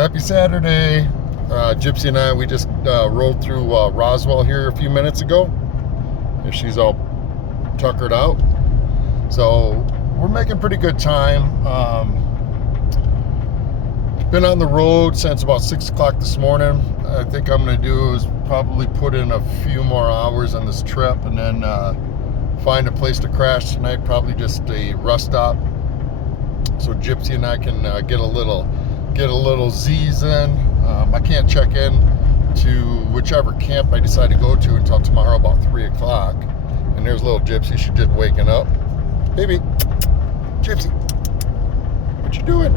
Happy Saturday. Gypsy and I, we just rode through Roswell here a few minutes ago. And she's all tuckered out. So we're making pretty good time. Been on the road since about 6 o'clock this morning. I think I'm going to do is probably put in a few more hours on this trip and then find a place to crash tonight, probably just a rest stop. So Gypsy and I can get a little Z's in. I can't check in to whichever camp I decide to go to until tomorrow about 3 o'clock. And there's little Gypsy. She's just waking up. Baby, Gypsy, what you doing?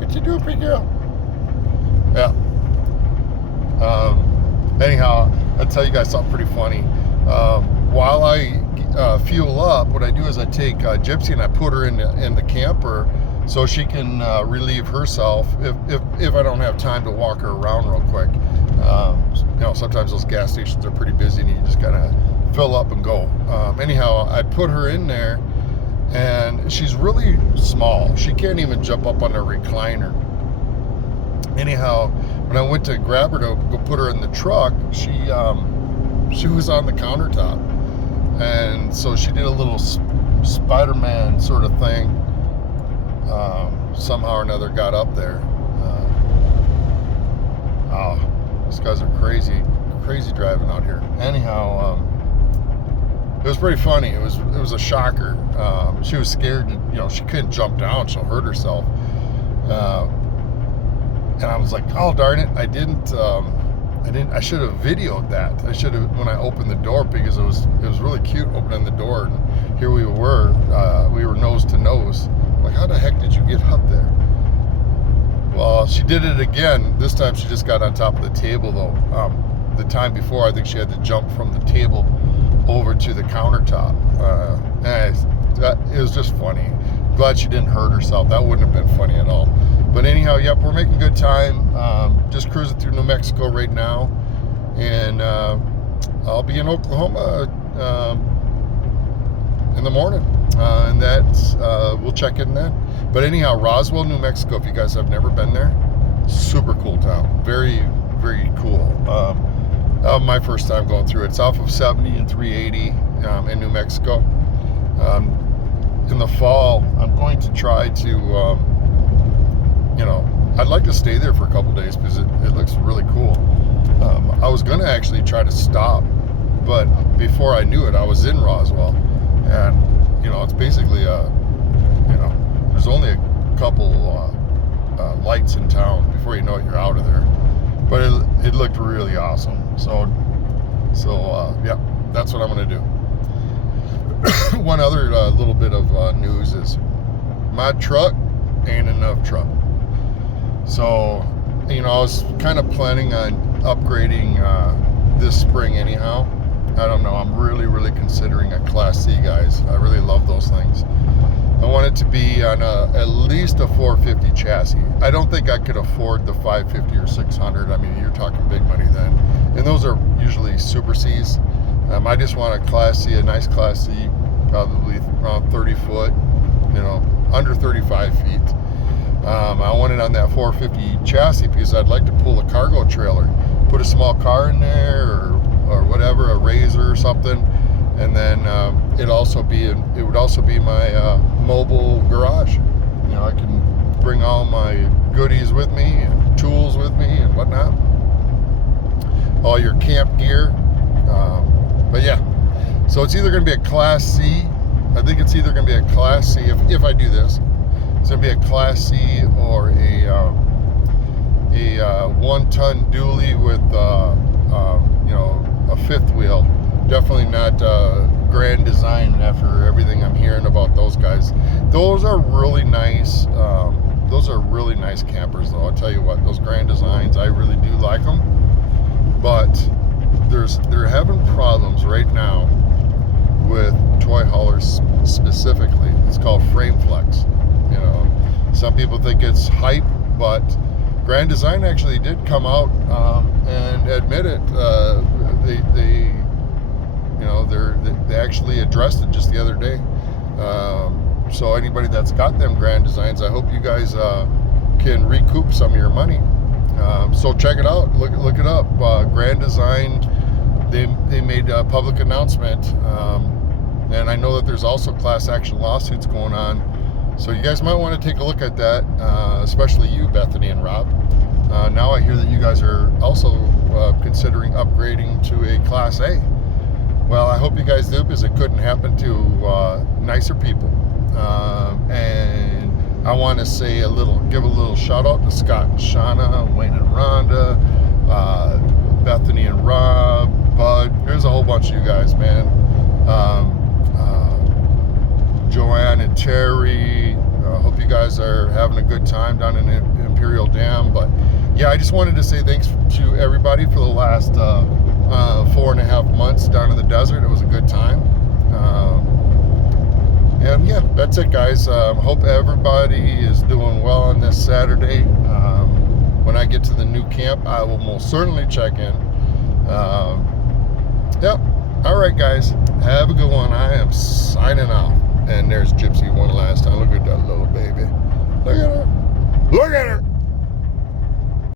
What you doing, pretty girl? Yeah. Anyhow, I'll tell you guys something pretty funny. While I fuel up, what I do is I take Gypsy and I put her in the camper so she can relieve herself if I don't have time to walk her around real quick. Sometimes those gas stations are pretty busy and you just gotta fill up and go. Anyhow, I put her in there and she's really small. She can't even jump up on the recliner. Anyhow, when I went to grab her to go put her in the truck, she was on the countertop. And so she did a little Spider-Man sort of thing. Somehow or another got up there. These guys are crazy driving out here. Anyhow, it was pretty funny. It was a shocker. She was scared. She couldn't jump down. She'll hurt herself. And I was like, oh darn it! I didn't. I should have videoed that. I should have when I opened the door because it was really cute opening the door. And here we were nose to nose. Like, how the heck did you get up there? Well, she did it again. This time she just got on top of the table though. The time before, I think she had to jump from the table over to the countertop. It was just funny. Glad she didn't hurt herself. That wouldn't have been funny at all. But anyhow, yep, we're making good time. Just cruising through New Mexico right now. And I'll be in Oklahoma in the morning. And that's, we'll check in then. But anyhow, Roswell, New Mexico, if you guys have never been there, super cool town. Very, very cool. My first time going through it. It's off of 70 and 380 in New Mexico. In the fall, I'm going to try to, I'd like to stay there for a couple days because it looks really cool. I was going to actually try to stop, but before I knew it, I was in Roswell. And, it's basically there's only a couple lights in town. Before you know it, you're out of there. But it looked really awesome. So yeah, that's what I'm going to do. One other little bit of news is my truck ain't enough truck. So, I was kind of planning on upgrading this spring anyhow. I don't know. I'm really considering a Class C, guys. I really love those things. I want it to be on at least a 450 chassis. I don't think I could afford the 550 or 600. I mean, you're talking big money then. And those are usually Super Cs. I just want a Class C, a nice Class C, probably around 30 foot, under 35 feet. I want it on that 450 chassis because I'd like to pull a cargo trailer, put a small car in there or whatever, a Razor or something, and then it would also be my mobile garage. I can bring all my goodies with me and tools with me and whatnot, all your camp gear. But yeah, so it's either going to be a Class C. I think it's either going to be a Class C if I do this. It's going to be a Class C or a 1-ton dually with a fifth wheel. Definitely not Grand Design after everything I'm hearing about those guys. Those are really nice. Those are really nice campers, though. I'll tell you what, those Grand Designs, I really do like them. But they're having problems right now with toy haulers specifically. It's called Frame Flex. Some people think it's hype, but Grand Design actually did come out and admit it. They actually addressed it just the other day. So anybody that's got them Grand Designs, I hope you guys can recoup some of your money. So check it out. Look it up. Grand Design. They made a public announcement, and I know that there's also class action lawsuits going on. So you guys might want to take a look at that, especially you, Bethany and Rob. Now I hear that you guys are also considering upgrading to a Class A. Well, I hope you guys do, because it couldn't happen to nicer people. And I want to say give a little shout out to Scott and Shauna, Wayne and Rhonda, Bethany and Rob, Bud. There's a whole bunch of you guys, man. Joanne and Terry. Hope you guys are having a good time down in Imperial Dam. But yeah, I just wanted to say thanks to everybody for the last 4.5 months down in the desert. It was a good time. And yeah, that's it, guys. Hope everybody is doing well on this Saturday. When I get to the new camp, I will most certainly check in. Yep. All right, guys. Have a good one. I am signing out. And there's Gypsy one last time. Look at that.